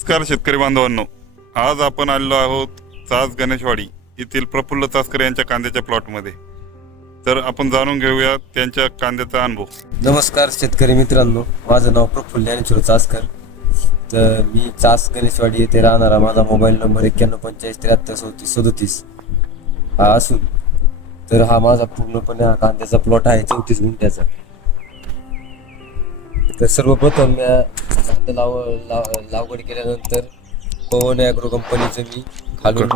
नमस्कार शेतकरी बांधवांनो, आज आपण आलेलो आहोत चास गणेशवाडी येथील प्रफुल्ल चासकर यांच्या कांद्याच्या प्लॉटमध्ये. तर आपण जाणून घेऊया त्यांच्या कांद्याचा अनुभव. नमस्कार शेतकरी मित्रांनो, माझं नाव प्रफुल्ल ज्ञानेश्वर चासकर. तर मी चास गणेशवाडी येथे राहणारा. माझा मोबाईल नंबर 9185733737 हा असून तर हा माझा पूर्णपणे हा कांद्याचा प्लॉट आहे 34 गुंठ्याचा. तर सर्वप्रथम कांदा लागवड केल्यानंतर पवन ॲग्रो कंपनीचं मी खालून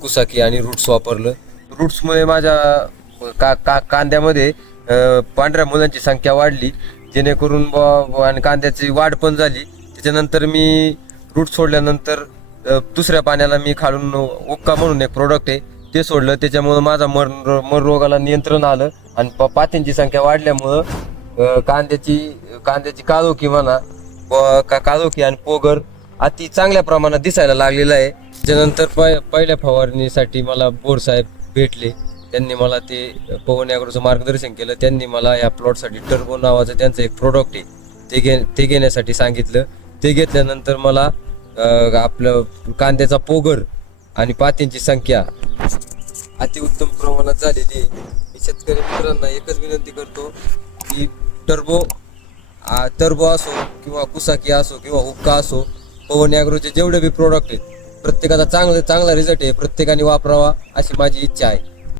कुसाकी आणि रूट्स वापरलं. रूट्समुळे माझ्या कांद्यामध्ये पांढऱ्या मुलांची संख्या वाढली, जेणेकरून आणि कांद्याची वाढ पण झाली. त्याच्यानंतर मी रूट सोडल्यानंतर दुसऱ्या पाण्याला मी खालून ओक्का म्हणून एक प्रोडक्ट आहे ते सोडलं. त्याच्यामुळं माझा मर रोगाला नियंत्रण आलं आणि पातींची संख्या वाढल्यामुळं कांद्याची काळोखी म्हणा काळोखी आणि पोगर अति चांगल्या प्रमाणात दिसायला लागलेला आहे. त्यानंतर पहिल्या फवारणीसाठी मला बोर साहेब भेटले. त्यांनी मला ते पवन ॲग्रोचं मार्गदर्शन केलं. त्यांनी मला या प्लॉटसाठी टर्बो नावाचं त्यांचं एक प्रोडक्ट आहे ते घेण्यासाठी सांगितलं. ते घेतल्यानंतर मला आपलं कांद्याचा पोगर आणि पातींची संख्या अतिउत्तम प्रमाणात झालेली आहे. मी शेतकरी मित्रांना एकच विनंती करतो की टर्बो असो किंवा कुसाकी असो किंवा हुक्का असो, पवन ॲग्रोचे जेवढे बी प्रोडक्ट आहेत प्रत्येकाचा चांगला रिझल्ट आहे, प्रत्येकाने वापरावा अशी माझी इच्छा आहे.